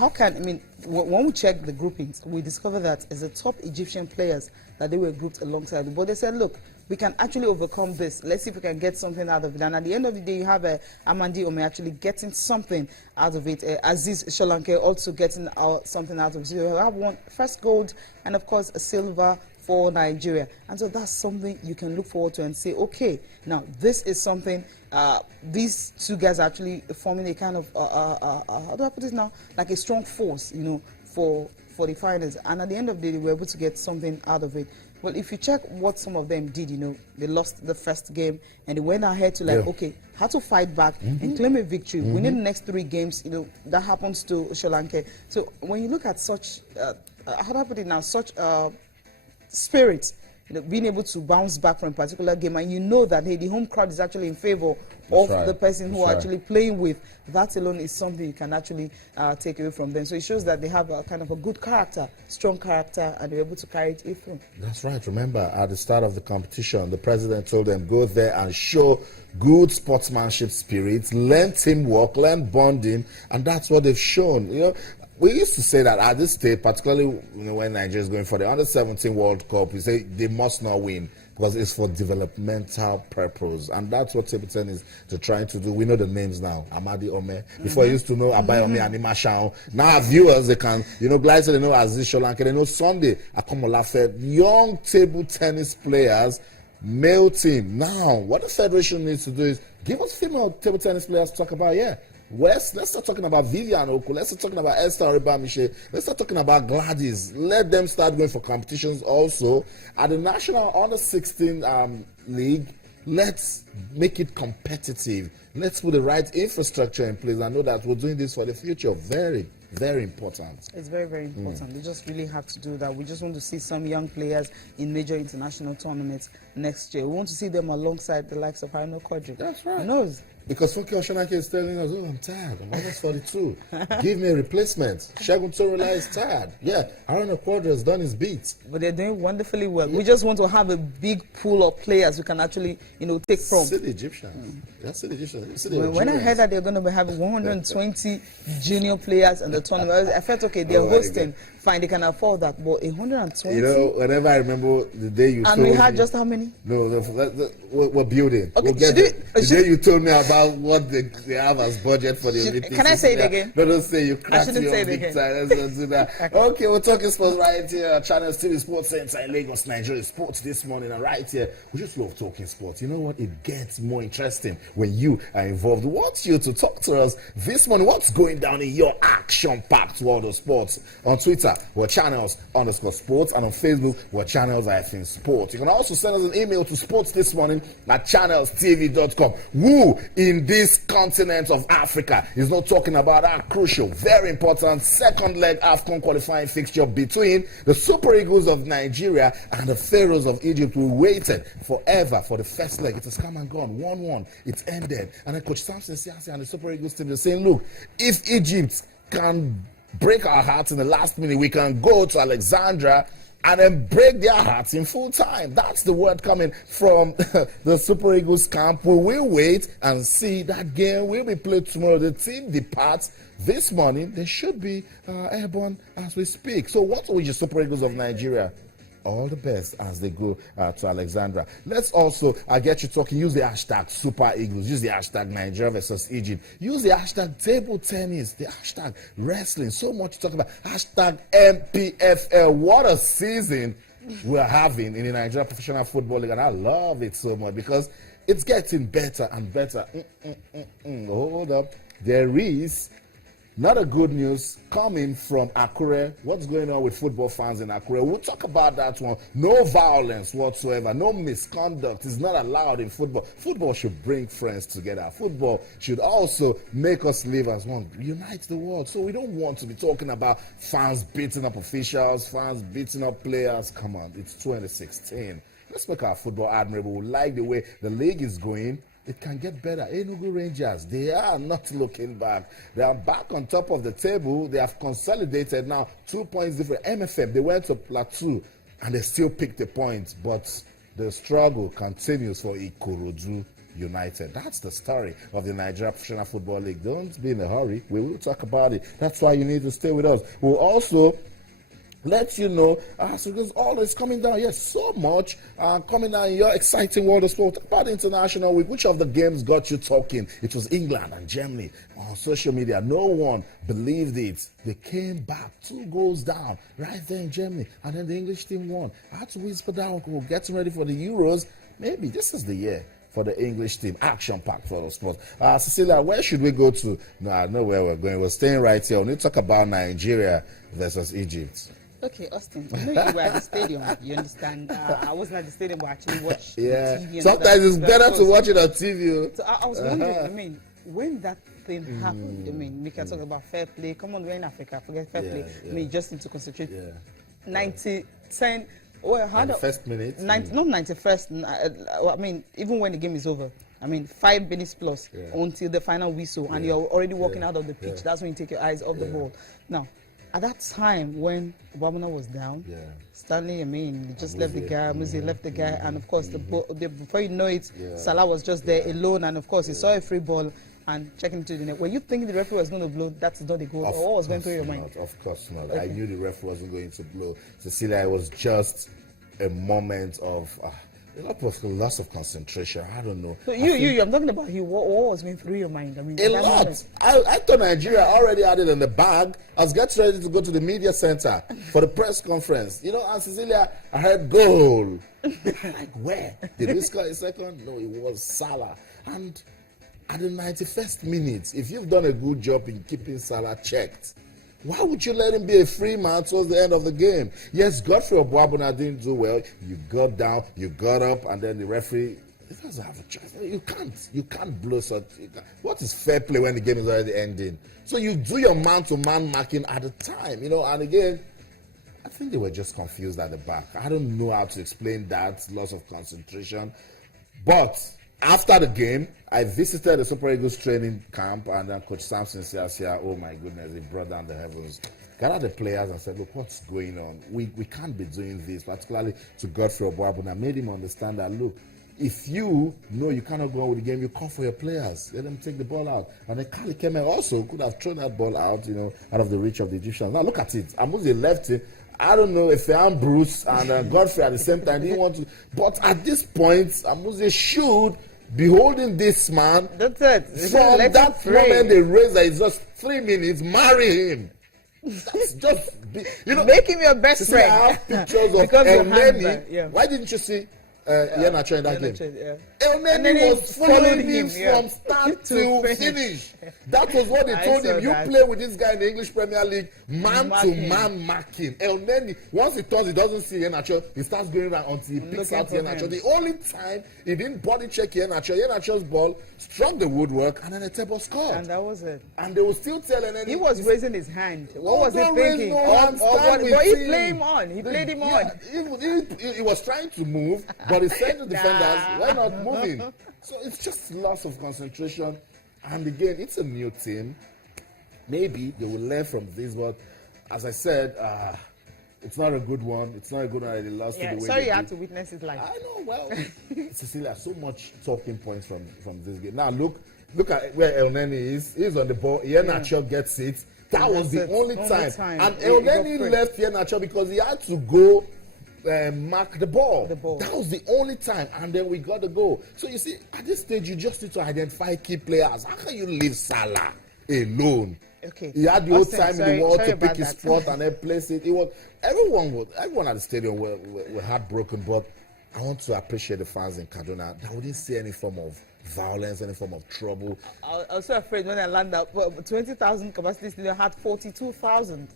when we check the groupings, we discover that it's the top Egyptian players that they were grouped alongside. But they said, look, we can actually overcome this. Let's see if we can get something out of it. And at the end of the day, you have Amadi Ome actually getting something out of it. Aziz Sholanke also getting something out of it. So you have one first gold and, of course, a silver for Nigeria. And so that's something you can look forward to and say, okay, now this is something, these two guys are actually forming a kind of, how do I put it now? Like a strong force, for the finals. And at the end of the day, they were able to get something out of it. Well, if you check what some of them did, they lost the first game and they went ahead to okay, how to fight back and claim a victory. Winning the next 3 games, that happens to Sholanke. So when you look at such, how do I put it now, such spirit, being able to bounce back from a particular game, and that, hey, the home crowd is actually in favor of the person who are actually playing with, that alone is something you can actually take away from them. So it shows that they have a kind of a good character, strong character, and they're able to carry it through. That's right. Remember, at the start of the competition, the president told them, go there and show good sportsmanship spirit, learn teamwork, learn bonding, and that's what they've shown. We used to say that at this stage, particularly when Nigeria is going for the Under-17 World Cup, we say they must not win because it's for developmental purpose. And that's what table tennis is trying to do. We know the names now. Amadi Ome. Before you used to know Abai Ome and Ima Shaun. Now our viewers, they can, glide to they know Aziz Sholanke, they know Sunday Akomolafe, young table tennis players, male team. Now, what the federation needs to do is give us female table tennis players to talk about, let's start talking about Vivian Oku. Let's start talking about Esther Oribamiche. Let's start talking about Gladys. Let them start going for competitions also. At the National Under-16 League, let's make it competitive. Let's put the right infrastructure in place. I know that we're doing this for the future. Very, very important. It's very, very important. We just really have to do that. We just want to see some young players in major international tournaments next year. We want to see them alongside the likes of Haruna Kodri. That's right. Who knows? Because Funke Oshanake is telling us, I'm tired. I'm almost 42. Give me a replacement. Shagun Torula is tired. Haruna Kodri has done his beats. But they're doing wonderfully well. We just want to have a big pool of players we can actually, take from. See the Egyptians. That's the Egyptians. When I heard that they're going to be having 120 junior players in the tournament, I felt, okay, they're hosting. Fine, they can afford that. But 120? Whenever I remember the day you told me. And we had just how many? No, we're building. Okay, the day you told me about what they have as budget for the Olympics. Can I say it again? No, don't say you cracked me on big time. Let's do that. Okay, we're talking sports right here. Channel TV Sports Center in Lagos, Nigeria. Sports this morning, and right here. We just love talking sports. You know what? It gets more interesting when you are involved. We want you to talk to us this morning. What's going down in your action-packed world of sports? On Twitter, we're channels_sports, and on Facebook, we're channels-sports. You can also send us an email to sports@channelstv.com. Who in this continent of Africa is not talking about our crucial, very important second leg AFCON qualifying fixture between the Super Eagles of Nigeria and the Pharaohs of Egypt? We waited forever for the first leg. It has come and gone. 1-1. It's ended. And then Coach Samson Siasi and the Super Eagles team are saying, look, if Egypt can break our hearts in the last minute, we can go to Alexandria and then break their hearts in full time. That's the word coming from the Super Eagles camp. We will wait and see. That game will be played tomorrow. The team departs this morning. They should be airborne as we speak. So what will your Super Eagles of Nigeria? All the best as they go to Alexandria. Let's also get you talking. Use the hashtag Super Eagles. Use the hashtag Nigeria versus Egypt. Use the hashtag table tennis. The hashtag wrestling. So much to talk about. Hashtag MPFL. What a season we're having in the Nigeria Professional Football League. And I love it so much because it's getting better and better. Hold up. There is not a good news coming from Akure. What's going on with football fans in Akure? We'll talk about that one. No violence whatsoever. No misconduct is not allowed in football. Football should bring friends together. Football should also make us live as one. Unite the world. So we don't want to be talking about fans beating up officials, fans beating up players. Come on, it's 2016. Let's make our football admirable. We like the way the league is going. It can get better. Enugu Rangers, they are not looking back. They are back on top of the table. They have consolidated now 2 points different. MFM, they went to plateau and they still picked the points. But the struggle continues for Ikorodu united. That's the story of the Nigeria Professional Football League. Don't be in a hurry. We will talk about it. That's why you need to stay with us. We'll also let you know because all is coming down. Yes, so much coming down in your exciting world of sport. About the International Week, which of the games got you talking? It was England and Germany on social media. No one believed it. They came back 2 goals down right there in Germany, and then the English team won. I had to whisper down, we're getting ready for the Euros. Maybe this is the year for the English team. Action-packed for the sport. Cecilia, where should we go to? No, I know where we're going. We're staying right here. We need to talk about Nigeria versus Egypt. Okay, Austin, I know you were at the stadium, you understand. I wasn't at the stadium, but actually watched yeah. the TV. Sometimes it's better to watch it on TV. So I was wondering, I mean, when that thing happened, I mean, we can talk about fair play. Come on, we're in Africa, forget fair play. I mean, you just need to concentrate. 10, well, how the first minute? Not 91st, I mean, even when the game is over. I mean, 5 minutes plus until the final whistle, and you're already walking out of the pitch. That's when you take your eyes off the ball. Now, at that time when Obama was down, Stanley, I mean, he just left the guy, Muzi left the guy, and of course, before you know it, Salah was just there alone, and of course, he saw a free ball and checking into the net. Were you thinking the referee was going to blow? That's not a goal. Or what was going through your mind? Of course not. Okay. I knew the referee wasn't going to blow. Cecilia, it was just a moment of a lot of loss of concentration. I don't know. So I'm talking about you. What was going through your mind? I mean, a lot. I thought Nigeria already had it in the bag. I was getting ready to go to the media center for the press conference. You know, and Cecilia, I heard goal. Like, where? Did we score a second? No, it was Salah. And at the 91st minute, if you've done a good job in keeping Salah checked, why would you let him be a free man towards the end of the game? Yes, Godfrey Obuabuna didn't do well. You got down, you got up, and then the referee, he doesn't have a choice. You can't blow such. What is fair play when the game is already ending? So you do your man-to-man marking at the time, you know. And again, I think they were just confused at the back. I don't know how to explain that loss of concentration, but after the game, I visited the Super Eagles training camp, and then Coach Samson says here, oh my goodness, he brought down the heavens. Gathered the players and said, look, what's going on? We can't be doing this, particularly to Godfrey Obuabuna. Made him understand that, look, if you know you cannot go on with the game, you call for your players. Let them take the ball out. And then Kali Keme also could have thrown that ball out, you know, out of the reach of the Egyptians. Now look at it. Amuzi left him. I don't know if Bruce and Godfrey at the same time didn't want to. But at this point, Amuzi should beholding this man. That's it. From that moment they raised that it's just 3 minutes, marry him. That's just, you know, make him your best friend. I have pictures of El Neni. Why didn't you see Iheanacho in that game? El Neni was following him from start to finish. That was what they told him. You play with this guy in the English Premier League, man-to-man marking. El Neni, once he turns, he doesn't see Iheanacho. He starts going around until he picks out Iheanacho. The only time he didn't body check Iheanacho's ball struck the woodwork, and then the table scored. And that was it. And they will still tell El Neni. He was raising his hand. What was he thinking? But he played him on. He played him on. He was trying to move, but he said to defenders, we're not moving. So it's just loss of concentration. And again, it's a new team. Maybe they will learn from this, but as I said, it's not a good one. It's not a good one that they lost to the way sorry you had to witness it live. I know, well, Cecilia, so much talking points from this game. Now look at where El Neni is. He's on the ball. Iheanacho gets it. That was the only time. And El Neni left Iheanacho because he had to go mark the ball. That was the only time, and then we got the goal. So you see, at this stage, you just need to identify key players. How can you leave Salah alone? Okay. He had the whole time in the world to pick his spot and then place it. It was everyone at the stadium were heartbroken, but I want to appreciate the fans in Kaduna that we didn't see any form of violence, any form of trouble. I was so afraid when I landed up. 20,000 capacity stadium had 42,000.